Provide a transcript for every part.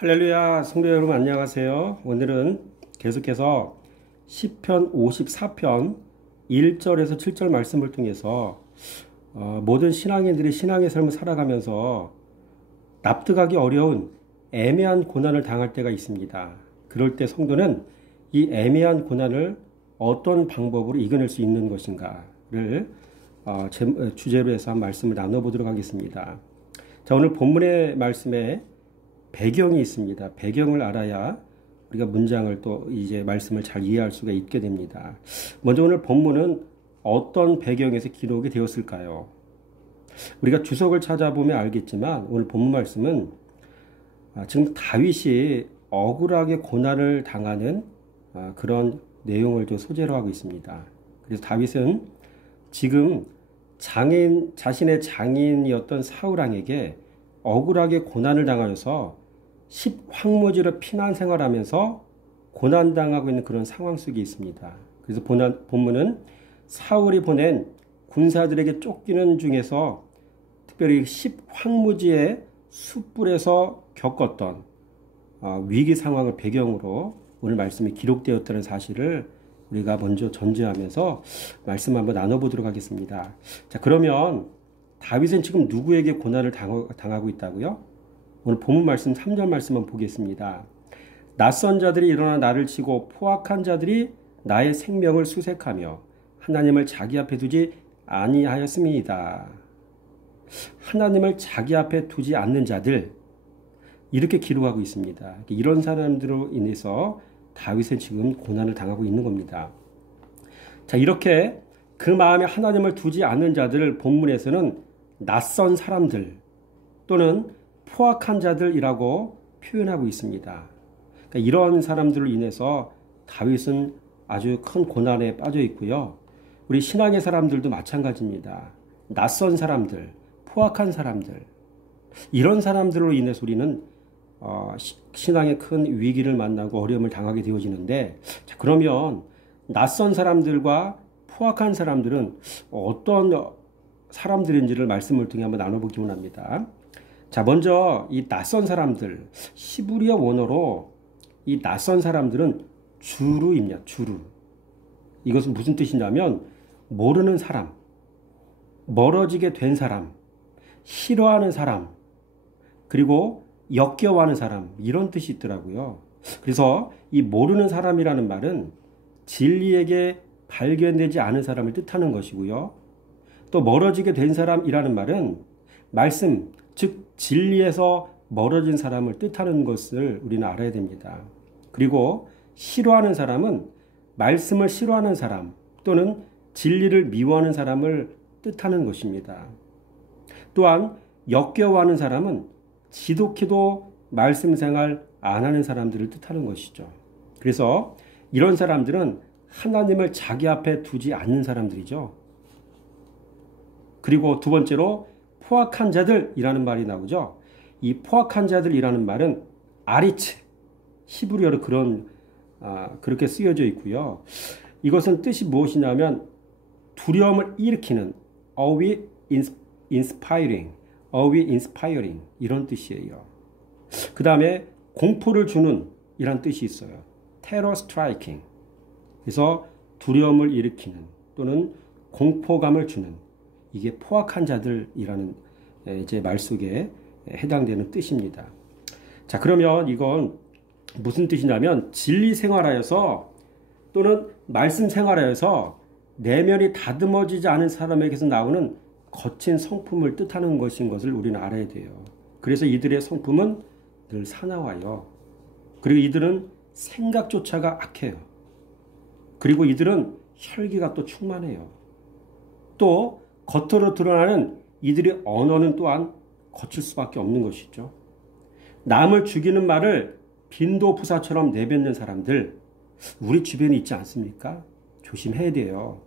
할렐루야, 성도 여러분 안녕하세요. 오늘은 계속해서 시편 54편 1절에서 7절 말씀을 통해서 모든 신앙인들이 신앙의 삶을 살아가면서 납득하기 어려운 애매한 고난을 당할 때가 있습니다. 그럴 때 성도는 이 애매한 고난을 어떤 방법으로 이겨낼 수 있는 것인가를 주제로 해서 한 말씀을 나눠보도록 하겠습니다. 자, 오늘 본문의 말씀에 배경이 있습니다. 배경을 알아야 우리가 문장을 또 이제 말씀을 잘 이해할 수가 있게 됩니다. 먼저 오늘 본문은 어떤 배경에서 기록이 되었을까요? 우리가 주석을 찾아보면 알겠지만 오늘 본문 말씀은 지금 다윗이 억울하게 고난을 당하는 그런 내용을 좀 소재로 하고 있습니다. 그래서 다윗은 지금 자신의 장인이었던 사울 왕에게 억울하게 고난을 당하여서 10황무지로 피난 생활하면서 고난당하고 있는 그런 상황 속에 있습니다. 그래서 본문은 사울이 보낸 군사들에게 쫓기는 중에서 특별히 10황무지의 숯불에서 겪었던 위기 상황을 배경으로 오늘 말씀이 기록되었다는 사실을 우리가 먼저 전제하면서 말씀 한번 나눠보도록 하겠습니다. 자, 그러면 다윗은 지금 누구에게 고난을 당하고 있다고요? 오늘 본문 말씀 3절 말씀만 보겠습니다. 낯선 자들이 일어나 나를 치고 포악한 자들이 나의 생명을 수색하며 하나님을 자기 앞에 두지 아니하였음이다. 하나님을 자기 앞에 두지 않는 자들, 이렇게 기록하고 있습니다. 이런 사람들로 인해서 다윗은 지금 고난을 당하고 있는 겁니다. 자, 이렇게 그 마음에 하나님을 두지 않는 자들을 본문에서는 낯선 사람들 또는 포악한 자들이라고 표현하고 있습니다. 그러니까 이런 사람들로 인해서 다윗은 아주 큰 고난에 빠져 있고요. 우리 신앙의 사람들도 마찬가지입니다. 낯선 사람들, 포악한 사람들, 이런 사람들로 인해서 우리는 신앙의 큰 위기를 만나고 어려움을 당하게 되어지는데, 자, 그러면 낯선 사람들과 포악한 사람들은 어떤 사람들인지를 말씀을 통해 한번 나눠보기 원합니다. 자, 먼저 이 낯선 사람들, 히브리어 원어로 이 낯선 사람들은 주루입니다. 주루. 이것은 무슨 뜻이냐면 모르는 사람, 멀어지게 된 사람, 싫어하는 사람, 그리고 역겨워하는 사람, 이런 뜻이 있더라고요. 그래서 이 모르는 사람이라는 말은 진리에게 발견되지 않은 사람을 뜻하는 것이고요. 또 멀어지게 된 사람이라는 말은 말씀, 즉 진리에서 멀어진 사람을 뜻하는 것을 우리는 알아야 됩니다. 그리고 싫어하는 사람은 말씀을 싫어하는 사람 또는 진리를 미워하는 사람을 뜻하는 것입니다. 또한 역겨워하는 사람은 지독히도 말씀 생활 안 하는 사람들을 뜻하는 것이죠. 그래서 이런 사람들은 하나님을 자기 앞에 두지 않는 사람들이죠. 그리고 두 번째로 포악한 자들이라는 말이 나오죠. 이 포악한 자들이라는 말은 아리츠, 히브리어로 그렇게 쓰여져 있고요. 이것은 뜻이 무엇이냐면 두려움을 일으키는, awe inspiring, 이런 뜻이에요. 그 다음에 공포를 주는 이란 뜻이 있어요. terror striking. 그래서 두려움을 일으키는 또는 공포감을 주는, 이게 포악한 자들이라는 이제 말 속에 해당되는 뜻입니다. 자, 그러면 이건 무슨 뜻이냐면 진리 생활하여서 또는 말씀 생활하여서 내면이 다듬어지지 않은 사람에게서 나오는 거친 성품을 뜻하는 것인 것을 우리는 알아야 돼요. 그래서 이들의 성품은 늘 사나워요. 그리고 이들은 생각조차가 악해요. 그리고 이들은 혈기가 또 충만해요. 또 겉으로 드러나는 이들의 언어는 또한 거칠 수밖에 없는 것이죠. 남을 죽이는 말을 빈도부사처럼 내뱉는 사람들, 우리 주변에 있지 않습니까? 조심해야 돼요.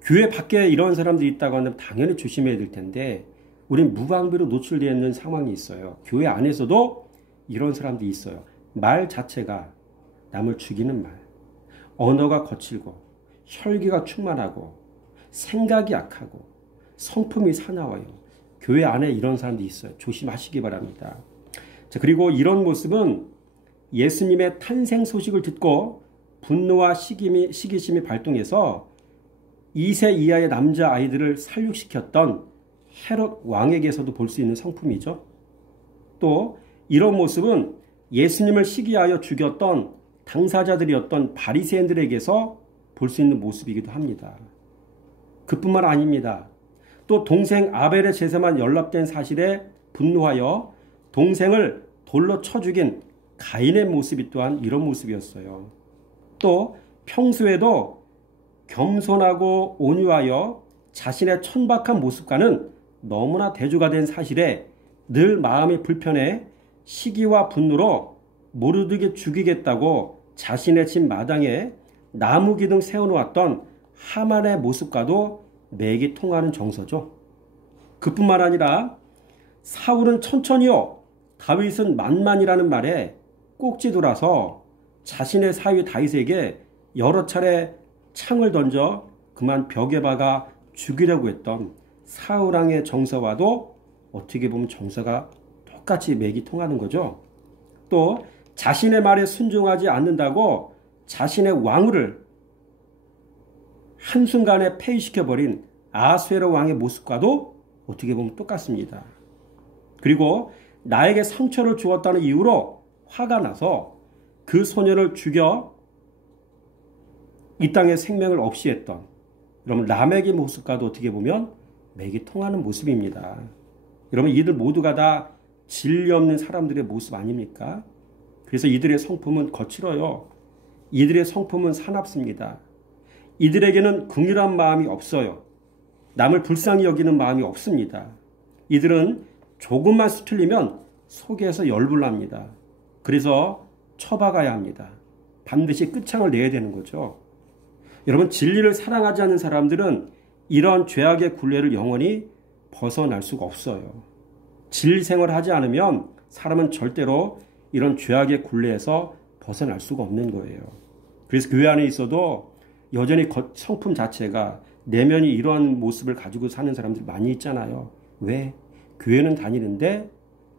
교회 밖에 이런 사람들이 있다고 하면 당연히 조심해야 될 텐데 우린 무방비로 노출되어 있는 상황이 있어요. 교회 안에서도 이런 사람들이 있어요. 말 자체가 남을 죽이는 말, 언어가 거칠고 혈기가 충만하고 생각이 약하고 성품이 사나워요. 교회 안에 이런 사람들이 있어요. 조심하시기 바랍니다. 자, 그리고 이런 모습은 예수님의 탄생 소식을 듣고 분노와 시기심이 발동해서 2세 이하의 남자 아이들을 살육시켰던 헤롯 왕에게서도 볼 수 있는 성품이죠. 또 이런 모습은 예수님을 시기하여 죽였던 당사자들이었던 바리새인들에게서 볼 수 있는 모습이기도 합니다. 그뿐만 아닙니다. 또 동생 아벨의 제사만 연락된 사실에 분노하여 동생을 돌로 쳐 죽인 가인의 모습이 또한 이런 모습이었어요. 또 평소에도 겸손하고 온유하여 자신의 천박한 모습과는 너무나 대조가 된 사실에 늘 마음이 불편해 시기와 분노로 모르드게 죽이겠다고 자신의 집 마당에 나무 기둥 세워놓았던 하만의 모습과도 맥이 통하는 정서죠. 그뿐만 아니라 사울은 천천히요, 다윗은 만만이라는 말에 꼭지 돌아서 자신의 사위 다윗에게 여러 차례 창을 던져 그만 벽에 박아 죽이려고 했던 사울왕의 정서와도 어떻게 보면 정서가 똑같이 맥이 통하는 거죠. 또 자신의 말에 순종하지 않는다고 자신의 왕위를 한순간에 폐위시켜버린 아수에로 왕의 모습과도 어떻게 보면 똑같습니다. 그리고 나에게 상처를 주었다는 이유로 화가 나서 그 소년을 죽여 이 땅에 생명을 없이 했던 여러분 라멕의 모습과도 어떻게 보면 맥이 통하는 모습입니다. 여러분 이들 모두가 다 진리 없는 사람들의 모습 아닙니까? 그래서 이들의 성품은 거칠어요. 이들의 성품은 사납습니다. 이들에게는 긍휼한 마음이 없어요. 남을 불쌍히 여기는 마음이 없습니다. 이들은 조금만 수틀리면 속에서 열불납니다. 그래서 처박아야 합니다. 반드시 끝장을 내야 되는 거죠. 여러분 진리를 사랑하지 않는 사람들은 이런 죄악의 굴레를 영원히 벗어날 수가 없어요. 진리 생활을 하지 않으면 사람은 절대로 이런 죄악의 굴레에서 벗어날 수가 없는 거예요. 그래서 교회 안에 있어도 여전히 성품 자체가 내면이 이러한 모습을 가지고 사는 사람들이 많이 있잖아요. 왜? 교회는 다니는데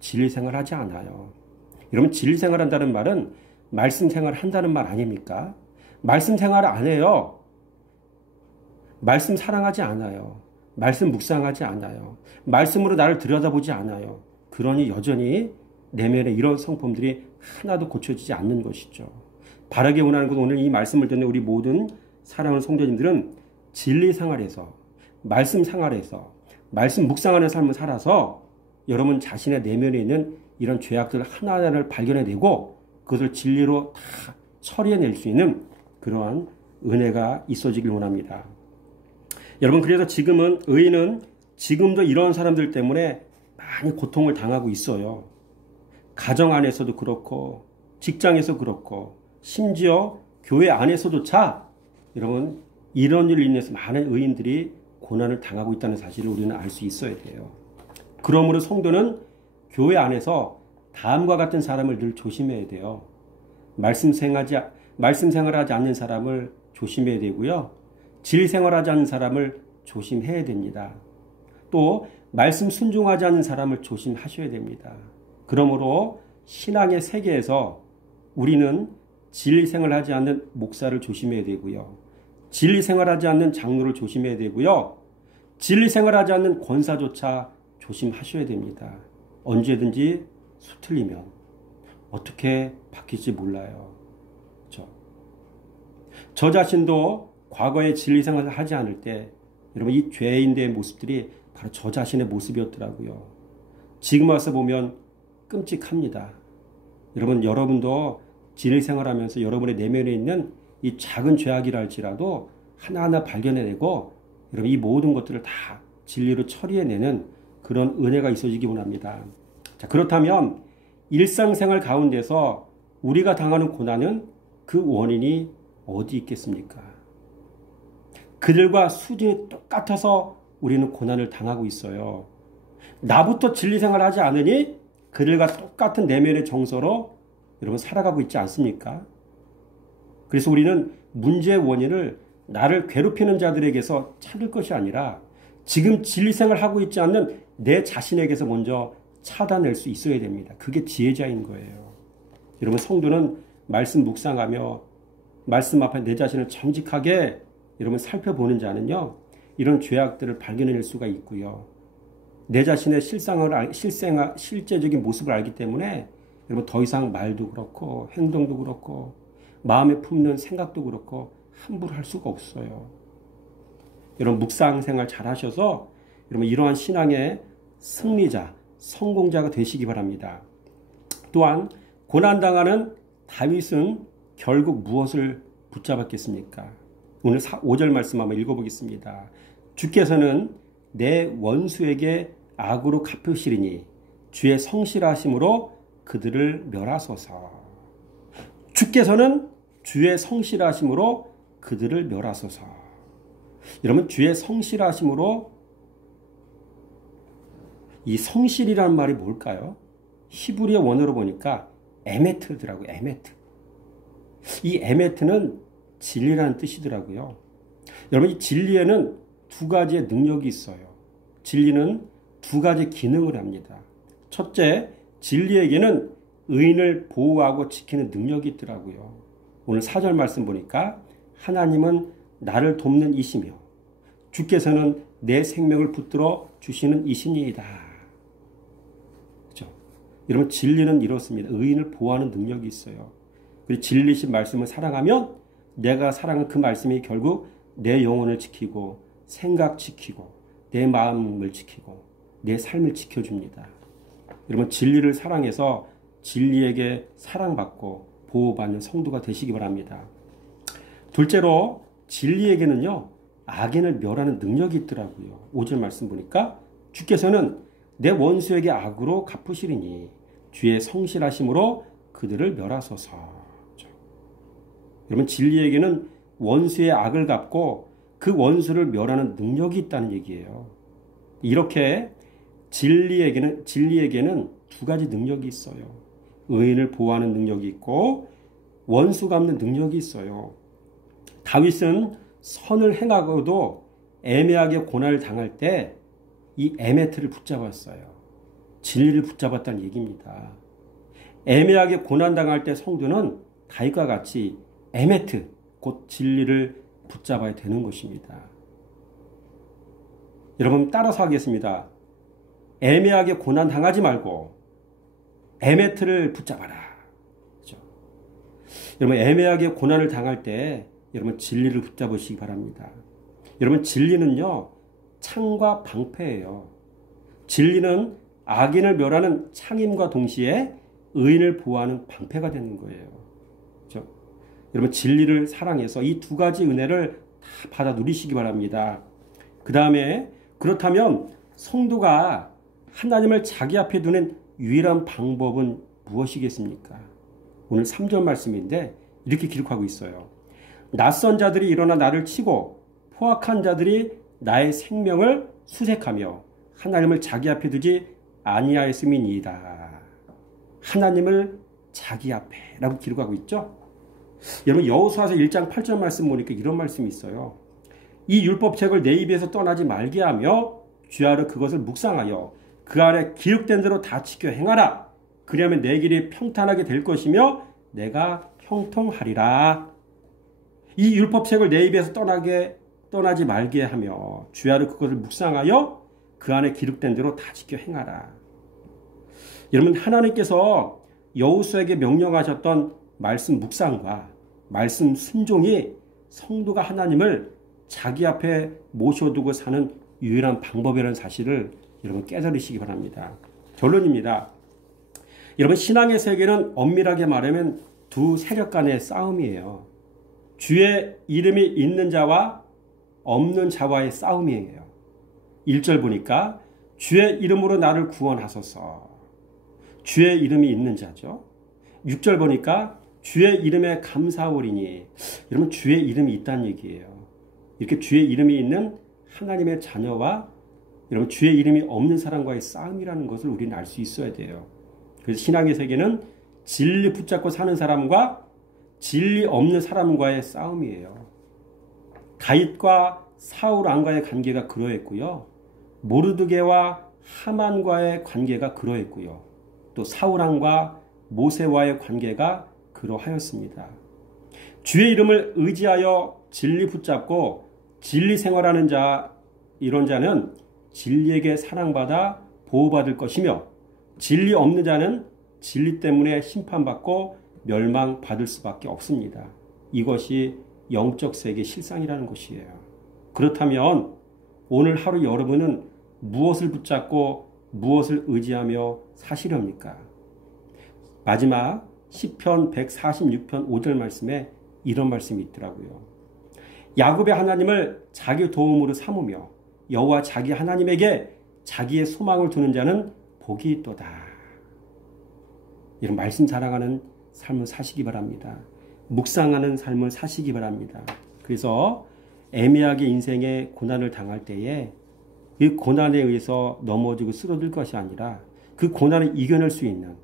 진리 생활을 하지 않아요. 여러분 진리 생활한다는 말은 말씀 생활을 한다는 말 아닙니까? 말씀 생활을 안 해요. 말씀 사랑하지 않아요. 말씀 묵상하지 않아요. 말씀으로 나를 들여다보지 않아요. 그러니 여전히 내면에 이런 성품들이 하나도 고쳐지지 않는 것이죠. 바르게 원하는 것은 오늘 이 말씀을 듣는 우리 모든 사랑하는 성도님들은 진리 생활에서 말씀 생활에서 말씀 묵상하는 삶을 살아서 여러분 자신의 내면에 있는 이런 죄악들 하나하나를 발견해내고 그것을 진리로 다 처리해낼 수 있는 그러한 은혜가 있어지길 원합니다. 여러분 그래서 지금은 의인은 지금도 이런 사람들 때문에 많이 고통을 당하고 있어요. 가정 안에서도 그렇고 직장에서 그렇고 심지어 교회 안에서조차 여러분 이런 일로 인해서 많은 의인들이 고난을 당하고 있다는 사실을 우리는 알 수 있어야 돼요. 그러므로 성도는 교회 안에서 다음과 같은 사람을 늘 조심해야 돼요. 말씀 생활하지 않는 사람을 조심해야 되고요. 진리 생활하지 않는 사람을 조심해야 됩니다. 또 말씀 순종하지 않는 사람을 조심하셔야 됩니다. 그러므로 신앙의 세계에서 우리는 진리 생활하지 않는 목사를 조심해야 되고요. 진리 생활하지 않는 장로를 조심해야 되고요. 진리 생활하지 않는 권사조차 조심하셔야 됩니다. 언제든지 수틀리면 어떻게 바뀔지 몰라요. 저 자신도 과거에 진리 생활을 하지 않을 때 여러분 이 죄인들의 모습들이 바로 저 자신의 모습이었더라고요. 지금 와서 보면 끔찍합니다. 여러분도 진리 생활하면서 여러분의 내면에 있는 이 작은 죄악이라 할지라도 하나하나 발견해내고 여러분 이 모든 것들을 다 진리로 처리해내는 그런 은혜가 있어지기 원합니다. 자, 그렇다면 일상생활 가운데서 우리가 당하는 고난은 그 원인이 어디 있겠습니까? 그들과 수준이 똑같아서 우리는 고난을 당하고 있어요. 나부터 진리 생활을 하지 않으니 그들과 똑같은 내면의 정서로 여러분 살아가고 있지 않습니까? 그래서 우리는 문제의 원인을 나를 괴롭히는 자들에게서 찾을 것이 아니라 지금 진리 생활을 하고 있지 않는 내 자신에게서 먼저 차단할 수 있어야 됩니다. 그게 지혜자인 거예요. 여러분 성도는 말씀 묵상하며 말씀 앞에 내 자신을 정직하게 여러분 살펴보는 자는요. 이런 죄악들을 발견해낼 수가 있고요. 내 자신의 실제적인 모습을 알기 때문에 여러분 더 이상 말도 그렇고 행동도 그렇고 마음에 품는 생각도 그렇고 함부로 할 수가 없어요. 여러분 묵상 생활 잘 하셔서 여러분 이러한 신앙의 승리자, 성공자가 되시기 바랍니다. 또한 고난당하는 다윗은 결국 무엇을 붙잡았겠습니까? 오늘 5절 말씀 한번 읽어보겠습니다. 주께서는 내 원수에게 악으로 갚으시리니 주의 성실하심으로 그들을 멸하소서. 주께서는 주의 성실하심으로 그들을 멸하소서. 여러분 주의 성실하심으로 이 성실이라는 말이 뭘까요? 히브리어 원어로 보니까 에메트더라고요. 에메트. 이 에메트는 진리라는 뜻이더라고요. 여러분 이 진리에는 두 가지의 능력이 있어요. 진리는 두 가지 기능을 합니다. 첫째, 진리에게는 의인을 보호하고 지키는 능력이 있더라고요. 오늘 4절 말씀 보니까 하나님은 나를 돕는 이시며 주께서는 내 생명을 붙들어 주시는 이시니이다. 그렇죠? 여러분 진리는 이렇습니다. 의인을 보호하는 능력이 있어요. 그리고 진리신 말씀을 사랑하면 내가 사랑한 그 말씀이 결국 내 영혼을 지키고 생각 지키고 내 마음을 지키고 내 삶을 지켜줍니다. 여러분 진리를 사랑해서 진리에게 사랑받고 보호받는 성도가 되시기 바랍니다. 둘째로 진리에게는요. 악인을 멸하는 능력이 있더라고요. 5절 말씀 보니까 주께서는 내 원수에게 악으로 갚으시리니 주의 성실하심으로 그들을 멸하소서. 여러분 진리에게는 원수의 악을 갚고 그 원수를 멸하는 능력이 있다는 얘기예요. 이렇게 진리에게는 두 가지 능력이 있어요. 의인을 보호하는 능력이 있고 원수 갚는 능력이 있어요. 다윗은 선을 행하고도 애매하게 고난을 당할 때 이 에메트를 붙잡았어요. 진리를 붙잡았다는 얘기입니다. 애매하게 고난당할 때 성도는 다윗과 같이 에메트, 곧 진리를 붙잡아야 되는 것입니다. 여러분 따라서 하겠습니다. 애매하게 고난당하지 말고 에메트를 붙잡아라. 그렇죠? 여러분 애매하게 고난을 당할 때 여러분 진리를 붙잡으시기 바랍니다. 여러분 진리는요. 창과 방패예요. 진리는 악인을 멸하는 창임과 동시에 의인을 보호하는 방패가 되는 거예요. 그렇죠? 여러분 진리를 사랑해서 이 두 가지 은혜를 다 받아 누리시기 바랍니다. 그 다음에 그렇다면 성도가 하나님을 자기 앞에 두는 유일한 방법은 무엇이겠습니까? 오늘 3절 말씀인데 이렇게 기록하고 있어요. 낯선 자들이 일어나 나를 치고 포악한 자들이 나의 생명을 수색하며 하나님을 자기 앞에 두지 아니하였음이니이다. 하나님을 자기 앞에 라고 기록하고 있죠. 여러분 여호수아서 1장 8절 말씀 보니까 이런 말씀이 있어요. 이 율법책을 내 입에서 떠나지 말게 하며 주야로 그것을 묵상하여 그 안에 기록된 대로 다 지켜 행하라. 그러면 내 길이 평탄하게 될 것이며 내가 형통하리라. 이 율법책을 내 입에서 떠나지 말게 하며 주야로 그것을 묵상하여 그 안에 기록된 대로 다 지켜 행하라. 여러분 하나님께서 여호수아에게 명령하셨던 말씀 묵상과 말씀 순종이 성도가 하나님을 자기 앞에 모셔두고 사는 유일한 방법이라는 사실을 여러분 깨달으시기 바랍니다. 결론입니다. 여러분 신앙의 세계는 엄밀하게 말하면 두 세력 간의 싸움이에요. 주의 이름이 있는 자와 없는 자와의 싸움이에요. 1절 보니까 주의 이름으로 나를 구원하소서. 주의 이름이 있는 자죠. 6절 보니까 주의 이름에 감사하오리니. 여러분 주의 이름이 있다는 얘기예요. 이렇게 주의 이름이 있는 하나님의 자녀와 여러분 주의 이름이 없는 사람과의 싸움이라는 것을 우리는 알 수 있어야 돼요. 그래서 신앙의 세계는 진리 붙잡고 사는 사람과 진리 없는 사람과의 싸움이에요. 다윗과 사울 왕과의 관계가 그러했고요. 모르드게와 하만과의 관계가 그러했고요. 또 사울왕과 모세와의 관계가 그러하였습니다. 주의 이름을 의지하여 진리 붙잡고 진리 생활하는 자, 이런 자는 진리에게 사랑받아 보호받을 것이며, 진리 없는 자는 진리 때문에 심판받고 멸망받을 수밖에 없습니다. 이것이 영적 세계 실상이라는 것이에요. 그렇다면 오늘 하루 여러분은 무엇을 붙잡고 무엇을 의지하며 사시렵니까? 마지막 시편 146편 5절 말씀에 이런 말씀이 있더라고요. 야곱의 하나님을 자기 도움으로 삼으며 여호와 자기 하나님에게 자기의 소망을 두는 자는 복이 있도다. 이런 말씀 자랑하는 삶을 사시기 바랍니다. 묵상하는 삶을 사시기 바랍니다. 그래서 애매하게 인생의 고난을 당할 때에 이 고난에 의해서 넘어지고 쓰러질 것이 아니라 그 고난을 이겨낼 수 있는,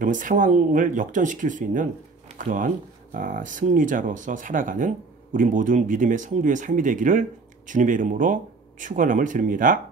여러분 상황을 역전시킬 수 있는 그러한 승리자로서 살아가는 우리 모든 믿음의 성도의 삶이 되기를 주님의 이름으로 축원함을 드립니다.